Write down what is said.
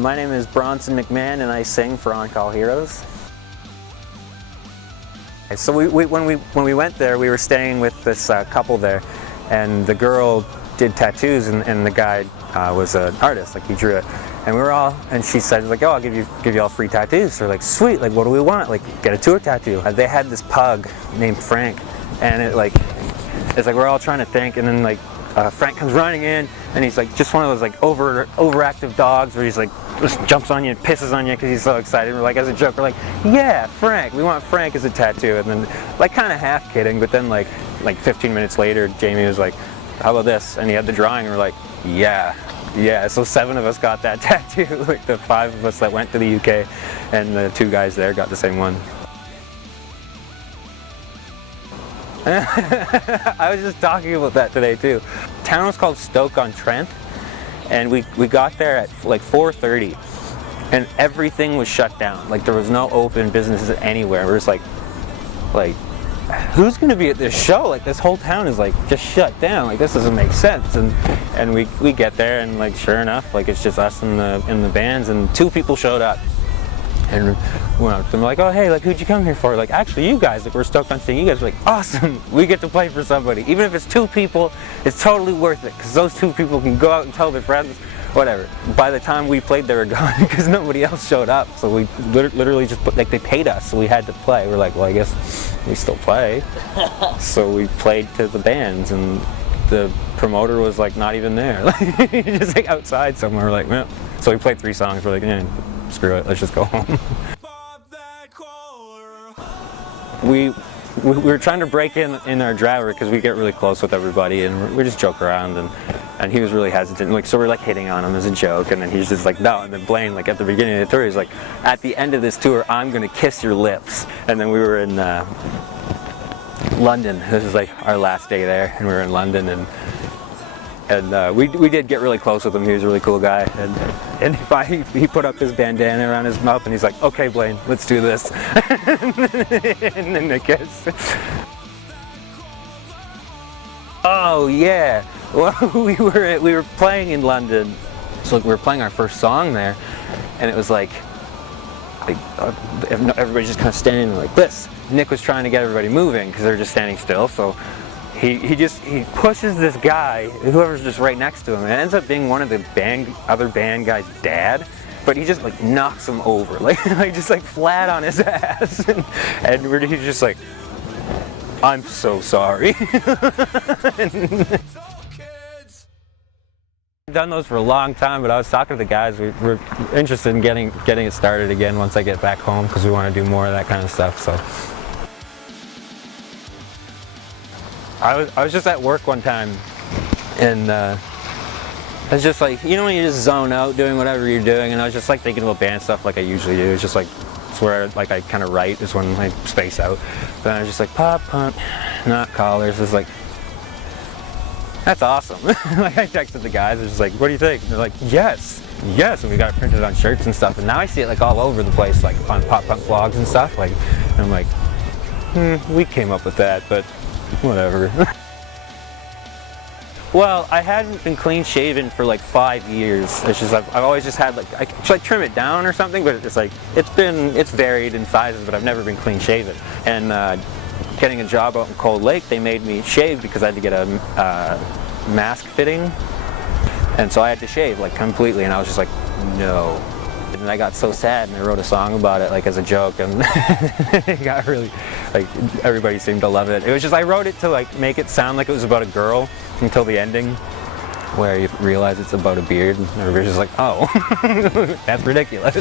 My name is Bronson McMahon and I sing for On Call Heroes. So when we went there, we were staying with this couple there, and the girl did tattoos and the guy was an artist, like he drew it. And we were all, and she said like, oh, I'll give you all free tattoos. So we're like, sweet, like what do we want? Like get a tour tattoo. They had this pug named Frank, and it's like we're all trying to think, and then like Frank comes running in, and he's like just one of those like overactive dogs where he's like just jumps on you and pisses on you because he's so excited. We're like, as a joke, we're like, yeah, Frank, we want Frank as a tattoo. And then like kind of half kidding, but then like 15 minutes later, Jamie was like, how about this? And he had the drawing, and we're like, yeah. So 7 of us got that tattoo. Like the 5 of us that went to the UK, and the 2 guys there got the same one. I was just talking about that today too. The town was called Stoke-on-Trent, and we got there at like 4:30, and everything was shut down. Like there was no open businesses anywhere. We're just like who's gonna be at this show? Like this whole town is like just shut down. Like this doesn't make sense. And we get there, and like sure enough, like it's just us in the bands, and 2 people showed up. And we went up to them like, oh hey, like who'd you come here for? Like actually you guys, like we're stoked on seeing you guys. We're like, awesome, we get to play for somebody. Even if it's 2 people, it's totally worth it, because those 2 people can go out and tell their friends, whatever. By the time we played, they were gone because nobody else showed up. So we literally just like they paid us, so we had to play. We're like, well, I guess we still play. So we played to the bands, and the promoter was like not even there, like just like outside somewhere. We're like, well. So we played 3 songs. We're like, eh, screw it, let's just go home. We were trying to break in our driver because we get really close with everybody, and we just joke around, and he was really hesitant. Like so we're like hitting on him as a joke, and then he's just like no. And then Blaine, like at the beginning of the tour, he's like, at the end of this tour, I'm gonna kiss your lips. And then we were in London. This is like our last day there, and we were in London, and we did get really close with him. He was a really cool guy, and he put up his bandana around his mouth, and he's like, okay Blaine, let's do this. And then the kiss. Oh yeah, well we were playing in London, so like, we were playing our first song there, and it was like everybody's just kind of standing like this. Nick was trying to get everybody moving because they were just standing still, so he pushes this guy, whoever's just right next to him. It ends up being one of the other band guys' dad, but he just like knocks him over, like just like flat on his ass, and he's just like, I'm so sorry. I've done those for a long time, but I was talking to the guys. We're interested in getting it started again once I get back home, because we want to do more of that kind of stuff. So. I was just at work one time, and I was just like, you know when you just zone out doing whatever you're doing, and I was just like thinking about band stuff like I usually do. It's just like, it's where like I kind of write, is when I space out. But I was just like, pop punk, not collars. It's like, that's awesome. Like I texted the guys, I was just like, what do you think? And they're like, yes, and we got it printed on shirts and stuff, and now I see it like all over the place, like on pop punk vlogs and stuff. Like, and I'm like, we came up with that, but whatever. Well, I hadn't been clean shaven for like 5 years. It's just I've always just had like, I should like trim it down or something, but it's like it's varied in sizes, but I've never been clean shaven. And getting a job out in Cold Lake, they made me shave because I had to get a mask fitting, and so I had to shave like completely, and I was just like, no. And I got so sad, and I wrote a song about it like as a joke, and it got really, like, everybody seemed to love it. It was just, I wrote it to like make it sound like it was about a girl until the ending, where you realize it's about a beard, and everybody's just like, oh, that's ridiculous.